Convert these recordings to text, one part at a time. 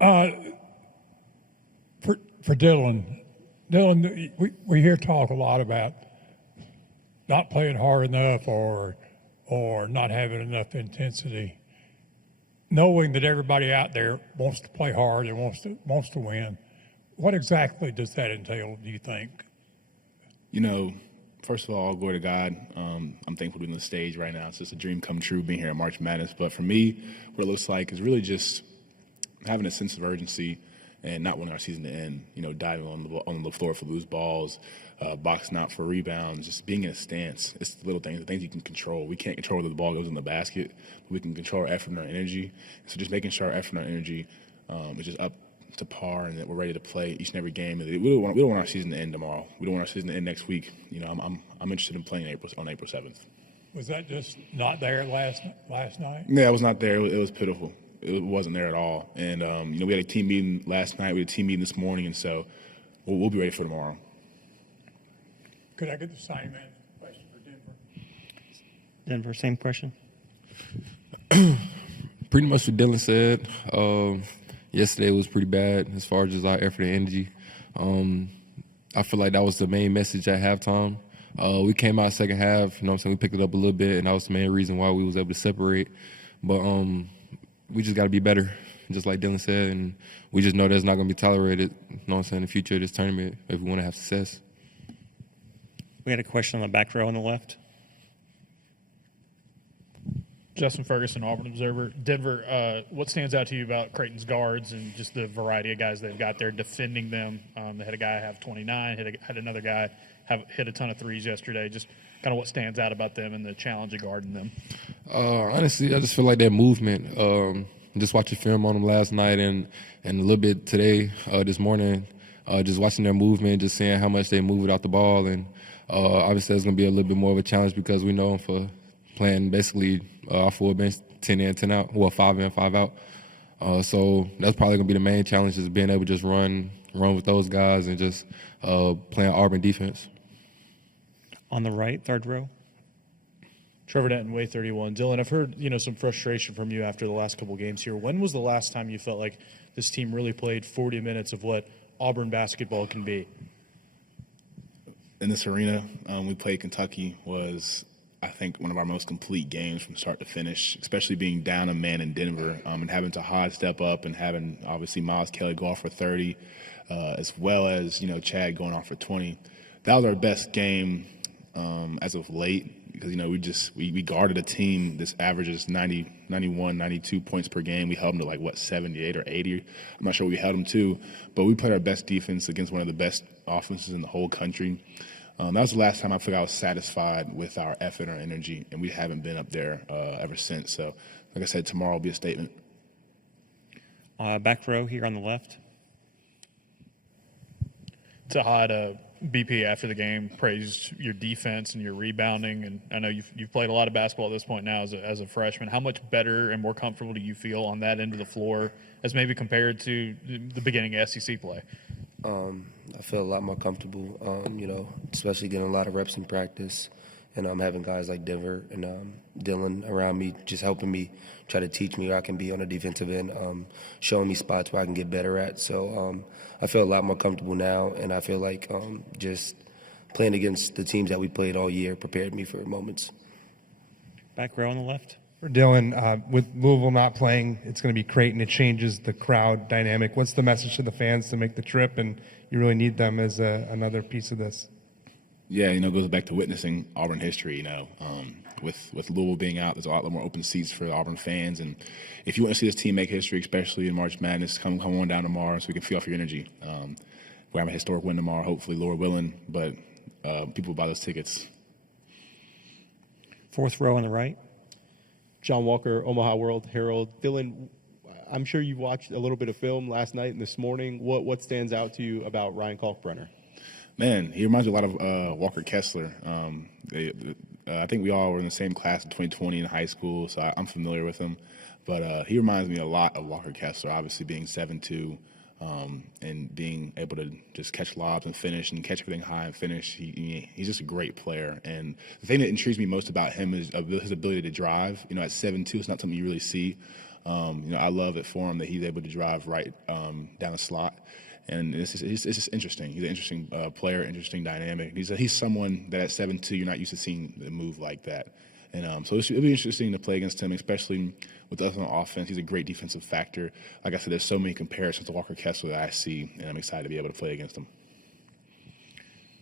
Uh, for Dylan, we hear talk a lot about not playing hard enough or not having enough intensity. Knowing that everybody out there wants to play hard and wants to win, what exactly does that entail, do you think? First of all, glory to God. I'm thankful to be on the stage right now. It's just a dream come true being here at March Madness. But for me, what it looks like is really just having a sense of urgency and not wanting our season to end. Diving on the floor for loose balls, boxing out for rebounds, just being in a stance. It's the little things, the things you can control. We can't control whether the ball goes in the basket, but we can control our effort and our energy. So just making sure our effort and our energy is just up to par and that we're ready to play each and every game. We don't want our season to end tomorrow. We don't want our season to end next week. I'm interested in playing on April 7th. Was that just not there last night? Yeah, I was not there. It was pitiful. It wasn't there at all. And, we had a team meeting last night. We had a team meeting this morning, and so we'll be ready for tomorrow. Could I get the same question for Denver? Denver, same question. Pretty much what Dylan said. Yesterday was pretty bad as far as just our effort and energy. I feel like that was the main message at halftime. We came out second half, we picked it up a little bit, and that was the main reason why we was able to separate. But we just got to be better, just like Dylan said, and we just know that's not going to be tolerated, in the future of this tournament if we want to have success. We had a question on the back row on the left. Justin Ferguson, Auburn Observer. Denver, what stands out to you about Creighton's guards and just the variety of guys they've got there defending them? They had a guy have 29, had another guy hit a ton of threes yesterday. Just kind of what stands out about them and the challenge of guarding them? Honestly, I just feel like their movement. Just watching film on them last night and a little bit today, this morning, just watching their movement, just seeing how much they move without the ball. And obviously that's going to be a little bit more of a challenge because we know them for playing basically our full bench 10 in, 10 out, 5 in, 5 out. So that's probably going to be the main challenge is being able to just run with those guys and just playing Auburn defense. On the right, third row. Trevor Denton, Way 31. Dylan, I've heard some frustration from you after the last couple games here. When was the last time you felt like this team really played 40 minutes of what Auburn basketball can be? In this arena, we played Kentucky was, I think, one of our most complete games from start to finish, especially being down a man in Denver and having Tahad step up and having, obviously, Miles Kelly go off for 30, as well as, Chad going off for 20. That was our best game as of late because, we guarded a team. This averages 90, 91, 92 points per game. We held them to 78 or 80. I'm not sure what we held them to, but we played our best defense against one of the best offenses in the whole country. That was the last time I feel I was satisfied with our effort and our energy, and we haven't been up there ever since. So, like I said, tomorrow will be a statement. Back row here on the left. Tahad, BP after the game praised your defense and your rebounding, and I know you've played a lot of basketball at this point now as a freshman. How much better and more comfortable do you feel on that end of the floor as maybe compared to the beginning of SEC play? I feel a lot more comfortable, especially getting a lot of reps in practice and having guys like Denver and Dylan around me just helping me try to teach me where I can be on the defensive end, showing me spots where I can get better at. So I feel a lot more comfortable now, and I feel like just playing against the teams that we played all year prepared me for moments. Back row on the left. For Dylan, with Louisville not playing, it's going to be Creighton. It changes the crowd dynamic. What's the message to the fans to make the trip? And you really need them as another piece of this. Yeah, it goes back to witnessing Auburn history, with Louisville being out, there's a lot more open seats for Auburn fans. And if you want to see this team make history, especially in March Madness, come on down tomorrow so we can feed off your energy. We're having a historic win tomorrow, hopefully, Lord willing, but people buy those tickets. Fourth row on the right. John Walker, Omaha World Herald. Dylan, I'm sure you watched a little bit of film last night and this morning. What stands out to you about Ryan Kalkbrenner? Man, he reminds me a lot of Walker Kessler. I think we all were in the same class in 2020 in high school, so I'm familiar with him. But he reminds me a lot of Walker Kessler, obviously being 7'2", and being able to just catch lobs and finish and catch everything high and finish. He's just a great player. And the thing that intrigues me most about him is his ability to drive. At 7'2", it's not something you really see. I love it for him that he's able to drive right down the slot. And it's just interesting. He's an interesting player, interesting dynamic. He's someone that at 7'2", you're not used to seeing move like that. And so it'll be interesting to play against him, especially with us on offense. He's a great defensive factor. Like I said, there's so many comparisons to Walker Kessler that I see, and I'm excited to be able to play against him.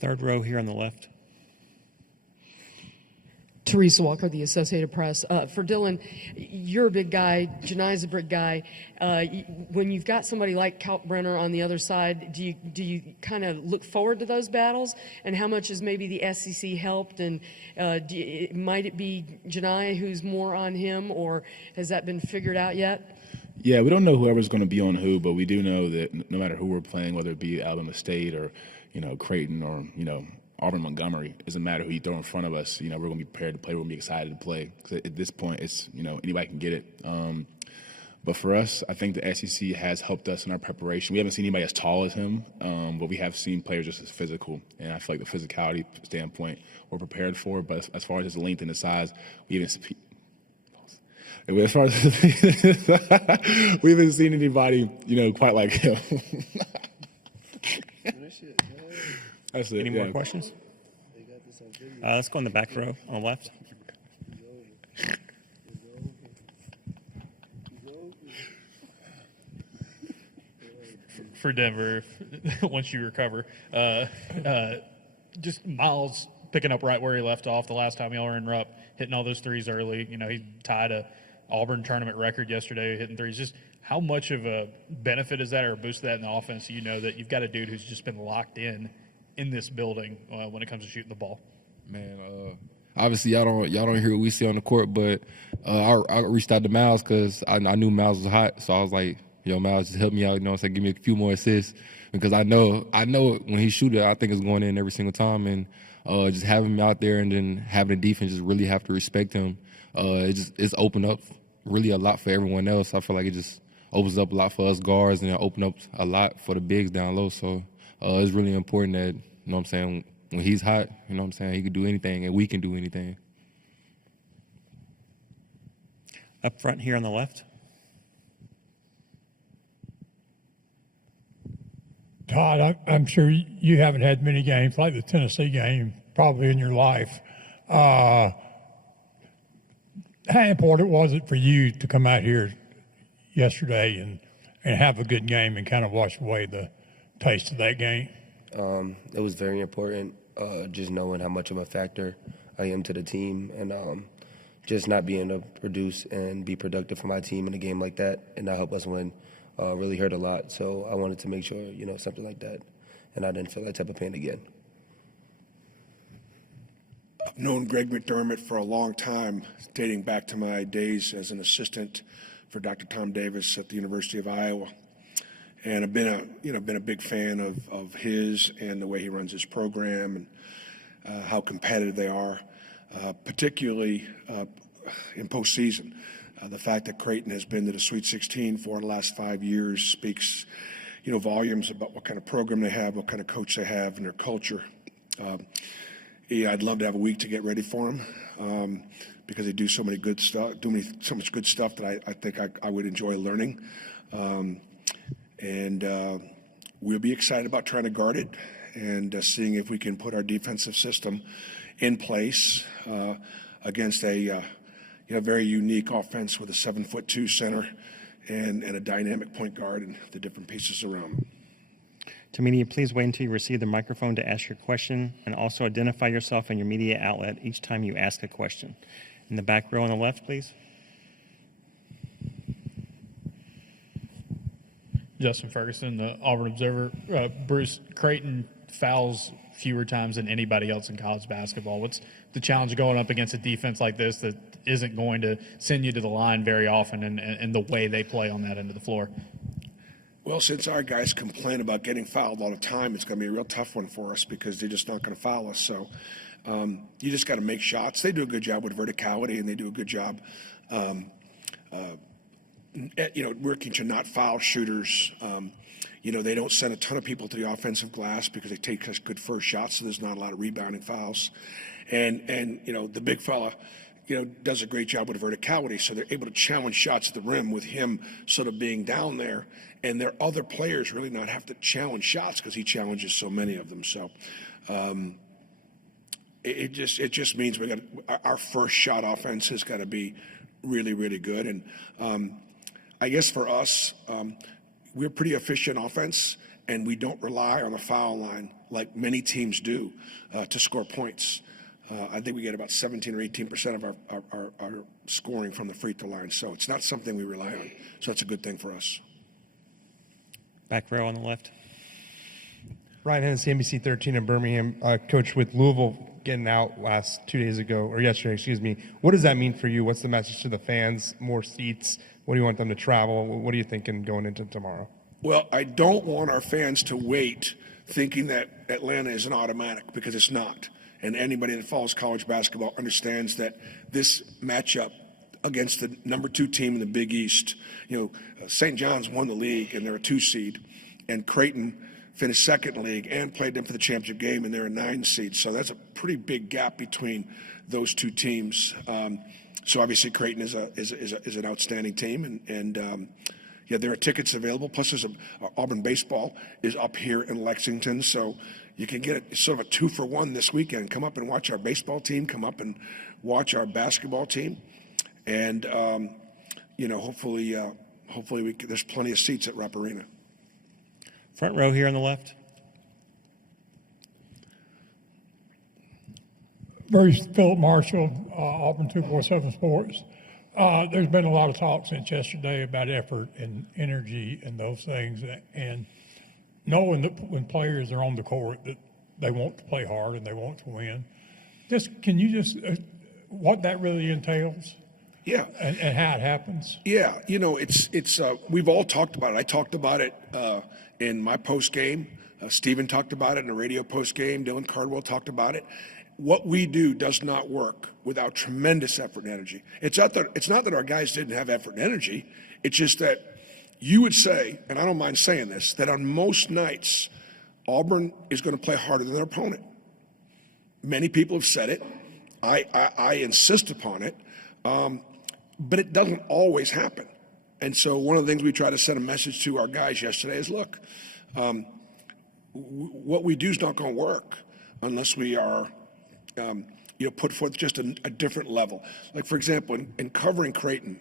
Third row here on the left. Teresa Walker, the Associated Press. For Dylan, you're a big guy. Janai's a big guy. When you've got somebody like Kalkbrenner on the other side, do you kind of look forward to those battles? And how much has maybe the SEC helped? And might it be Janai who's more on him, or has that been figured out yet? Yeah, we don't know whoever's going to be on who, but we do know that no matter who we're playing, whether it be Alabama State or Creighton or Auburn, Montgomery, it doesn't matter who you throw in front of us. We're going to be prepared to play. We're going to be excited to play. Because at this point, it's, anybody can get it. But for us, I think the SEC has helped us in our preparation. We haven't seen anybody as tall as him, but we have seen players just as physical. And I feel like the physicality standpoint we're prepared for. But as far as his length and his size, we haven't seen anybody, quite like him. That's it. Any more questions? Let's go in the back row on the left. For Denver, once you recover, just Miles picking up right where he left off the last time y'all were in Rupp, hitting all those threes early. He tied a Auburn tournament record yesterday hitting threes. Just how much of a benefit is that or a boost to that in the offense? That you've got a dude who's just been locked in this building when it comes to shooting the ball. Man, obviously y'all don't hear what we see on the court, but I reached out to Miles because I knew Miles was hot, so I was like, "Yo, Miles, just help me out, give me a few more assists," because I know when he shoot it, I think it's going in every single time, and just having him out there and then having the defense just really have to respect him. It's opened up really a lot for everyone else. I feel like it just opens up a lot for us guards and it opened up a lot for the bigs down low. So it's really important that, when he's hot, he can do anything and we can do anything. Up front here on the left. Todd, I'm sure you haven't had many games like the Tennessee game probably in your life. How important was it for you to come out here yesterday and have a good game and kind of wash away the taste of that game? It was very important, just knowing how much of a factor I am to the team and just not being able to produce and be productive for my team in a game like that and not help us win really hurt a lot. So I wanted to make sure, something like that, and I didn't feel that type of pain again. I've known Greg McDermott for a long time, dating back to my days as an assistant for Dr. Tom Davis at the University of Iowa. And I've been a big fan of his and the way he runs his program and how competitive they are, particularly in postseason. The fact that Creighton has been to the Sweet 16 for the last 5 years speaks, volumes about what kind of program they have, what kind of coach they have, and their culture. I'd love to have a week to get ready for them because they do so many good stuff, so much good stuff that I think I would enjoy learning. And we'll be excited about trying to guard it and seeing if we can put our defensive system in place against a very unique offense with a 7'2" center and a dynamic point guard and the different pieces around them. To media, please wait until you receive the microphone to ask your question, and also identify yourself and your media outlet each time you ask a question. In the back row on the left, please. Justin Ferguson, the Auburn Observer. Bruce, Creighton fouls fewer times than anybody else in college basketball. What's the challenge going up against a defense like this that isn't going to send you to the line very often and the way they play on that end of the floor? Well, since our guys complain about getting fouled all the time, it's going to be a real tough one for us because they're just not going to foul us. So you just got to make shots. They do a good job with verticality, and they do a good job working to not foul shooters. They don't send a ton of people to the offensive glass because they take such good first shots, so there's not a lot of rebounding fouls. And the big fella does a great job with verticality. So they're able to challenge shots at the rim with him sort of being down there, and their other players really not have to challenge shots because he challenges so many of them. So it just means our first shot offense has got to be really, really good. And I guess for us, we're pretty efficient offense, and we don't rely on the foul line like many teams do to score points. I think we get about 17 or 18% of our scoring from the free throw line. So it's not something we rely on. So that's a good thing for us. Back row on the left. Ryan Hennessy, NBC 13 in Birmingham. Coach, with Louisville getting out yesterday, what does that mean for you? What's the message to the fans? More seats? What do you want them to travel? What are you thinking going into tomorrow? Well, I don't want our fans to wait thinking that Atlanta is an automatic, because it's not. And anybody that follows college basketball understands that this matchup against the number 2 team in the Big East, St. John's won the league and they're a 2 seed, and Creighton finished second in the league and played them for the championship game, and they're a 9 seed. So that's a pretty big gap between those 2 teams. So obviously Creighton is an outstanding team, and there are tickets available. Plus, there's Auburn baseball is up here in Lexington, so you can get sort of a 2-for-1 this weekend. Come up and watch our baseball team. Come up and watch our basketball team, and hopefully there's plenty of seats at Rupp Arena. Front row here on the left. Bruce Philip Marshall, Auburn 247 Sports. There's been a lot of talk since yesterday about effort and energy and those things, and knowing that when players are on the court that they want to play hard and they want to win. Can you what that really entails? Yeah. And how it happens? Yeah, it's we've all talked about it. I talked about it in my post game. Stephen talked about it in the radio post game. Dylan Cardwell talked about it. What we do does not work without tremendous effort and energy. It's not that our guys didn't have effort and energy. It's just that you would say, and I don't mind saying this, that on most nights, Auburn is going to play harder than their opponent. Many people have said it. I insist upon it. But it doesn't always happen. And so one of the things we try to send a message to our guys yesterday is, look, what we do is not going to work unless we are put forth just a different level. Like, for example, in covering Creighton,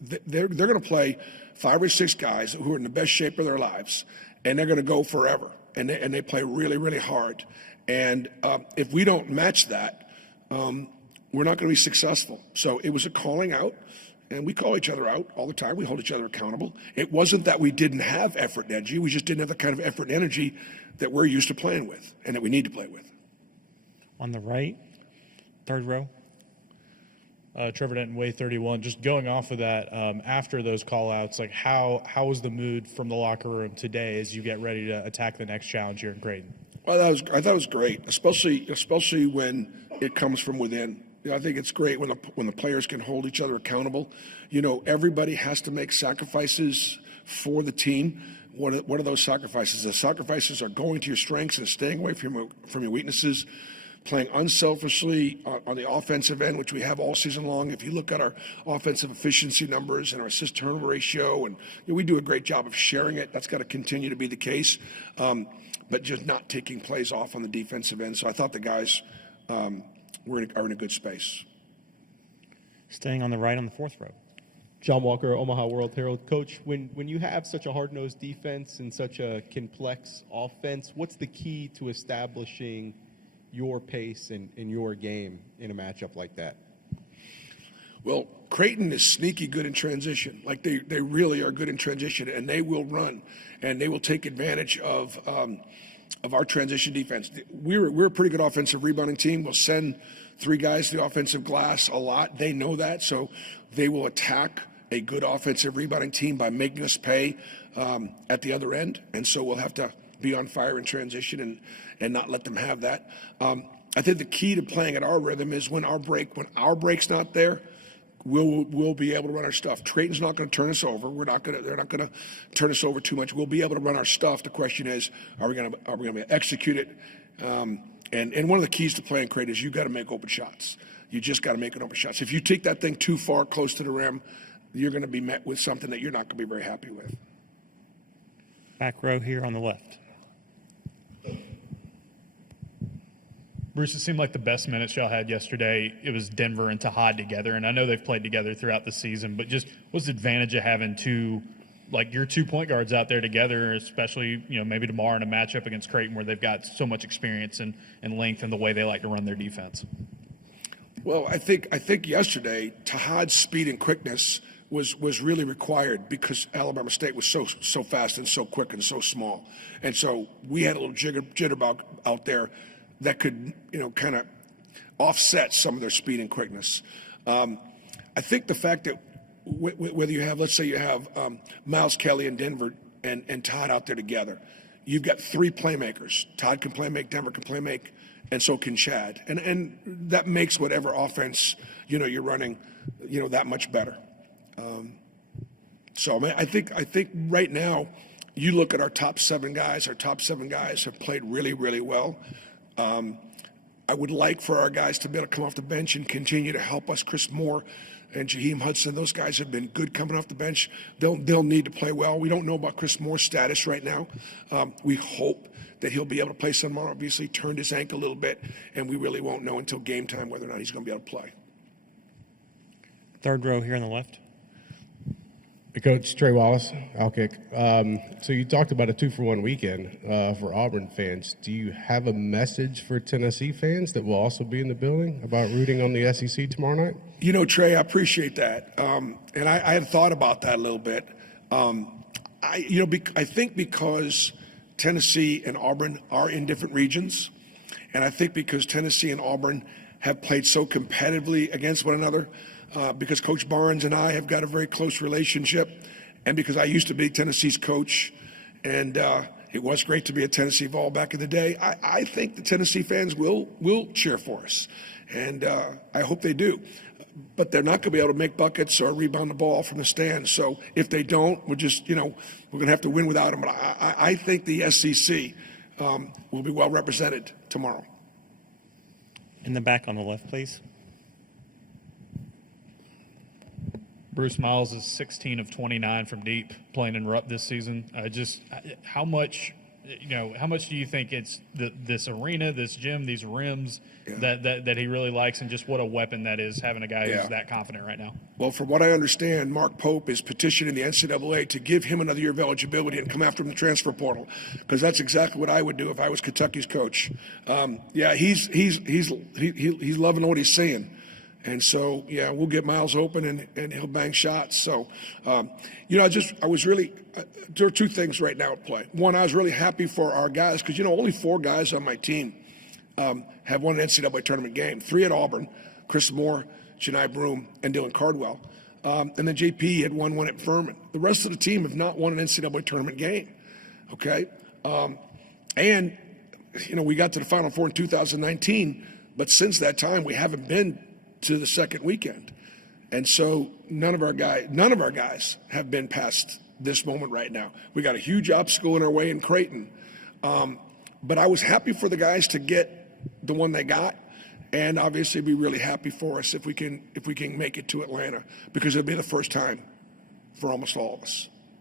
they're going to play 5 or 6 guys who are in the best shape of their lives, and they're going to go forever. And they play really, really hard. And if we don't match that, we're not going to be successful. So it was a calling out, and we call each other out all the time. We hold each other accountable. It wasn't that we didn't have effort and energy. We just didn't have the kind of effort and energy that we're used to playing with and that we need to play with. On the right, third row. Trevor Denton, Way 31. Just going off of that, after those call-outs, like how was the mood from the locker room today as you get ready to attack the next challenge here in Creighton? Well, I thought it was great, especially when it comes from within. I think it's great when the players can hold each other accountable. Everybody has to make sacrifices for the team. What are those sacrifices? The sacrifices are going to your strengths and staying away from your weaknesses, playing unselfishly on the offensive end, which we have all season long. If you look at our offensive efficiency numbers and our assist turnover ratio, and we do a great job of sharing it. That's got to continue to be the case, but just not taking plays off on the defensive end. So I thought the guys are in a good space. Staying on the right on the fourth row. John Walker, Omaha World Herald. Coach, when you have such a hard-nosed defense and such a complex offense, what's the key to establishing your pace and your game in a matchup like that? Well, Creighton is sneaky good in transition. Like they really are good in transition, and they will run, and they will take advantage of our transition defense. We're a pretty good offensive rebounding team. We'll send 3 guys to the offensive glass a lot. They know that, so they will attack a good offensive rebounding team by making us pay at the other end, and so we'll have to be on fire in transition and not let them have that. I think the key to playing at our rhythm is when our break's not there, we'll be able to run our stuff. Creighton's not going to turn us over. They're not going to turn us over too much. We'll be able to run our stuff. The question is, are we going to execute it? And one of the keys to playing Creighton is you got to make open shots. You just got to make it open shots. If you take that thing too far close to the rim, you're going to be met with something that you're not going to be very happy with. Back row here on the left. Bruce, it seemed like the best minutes y'all had yesterday, it was Denver and Tahad together, and I know they've played together throughout the season, but just what's the advantage of having your 2 point guards out there together, especially, maybe tomorrow in a matchup against Creighton where they've got so much experience and length and the way they like to run their defense? Well, I think yesterday, Tahad's speed and quickness was really required because Alabama State was so fast and so quick and so small. And so we had a little jitterbug out there that could, kind of offset some of their speed and quickness. I think the fact that whether you have, let's say you have Miles Kelly and Denver and Todd out there together, you've got 3 playmakers. Todd can play make, Denver can play make, and so can Chad. And that makes whatever offense, you're running, that much better. So I think right now, you look at our top 7 guys have played really, really well. I would like for our guys to be able to come off the bench and continue to help us. Chris Moore and Jaheim Hudson, those guys have been good coming off the bench. They'll need to play well. We don't know about Chris Moore's status right now. We hope that he'll be able to play some tomorrow. Obviously, turned his ankle a little bit, and we really won't know until game time whether or not he's going to be able to play. Third row here on the left. Hey, Coach Trey Wallace, Outkick. So you talked about a 2-for-1 weekend for Auburn fans. Do you have a message for Tennessee fans that will also be in the building about rooting on the SEC tomorrow night? Trey, I appreciate that. And I had thought about that a little bit. I think because Tennessee and Auburn are in different regions, and I think because Tennessee and Auburn have played so competitively against one another, because Coach Barnes and I have got a very close relationship, and because I used to be Tennessee's coach, and it was great to be at Tennessee Vol back in the day, I think the Tennessee fans will cheer for us, and I hope they do. But they're not going to be able to make buckets or rebound the ball from the stands. So if they don't, we're going to have to win without them. But I think the SEC will be well represented tomorrow. In the back on the left, please. Bruce Miles is 16 of 29 from deep playing in Rupp this season. How much do you think it's this arena, this gym, these rims that he really likes, and just what a weapon that is, having a guy who's that confident right now? Well, from what I understand, Mark Pope is petitioning the NCAA to give him another year of eligibility and come after him in the transfer portal, because that's exactly what I would do if I was Kentucky's coach. He's loving what he's seeing. And so, we'll get Miles open and he'll bang shots. So, I was really, there are 2 things right now at play. One, I was really happy for our guys because, only 4 guys on my team have won an NCAA tournament game. 3 at Auburn, Chris Moore, Chennai Broom, and Dylan Cardwell. And then JP had won one at Furman. The rest of the team have not won an NCAA tournament game. Okay? We got to the Final Four in 2019, but since that time, we haven't been to the second weekend. And so none of our guys have been past this moment right now. We got a huge obstacle in our way in Creighton. But I was happy for the guys to get the one they got, and obviously be really happy for us if we can make it to Atlanta, because it'll be the first time for almost all of us.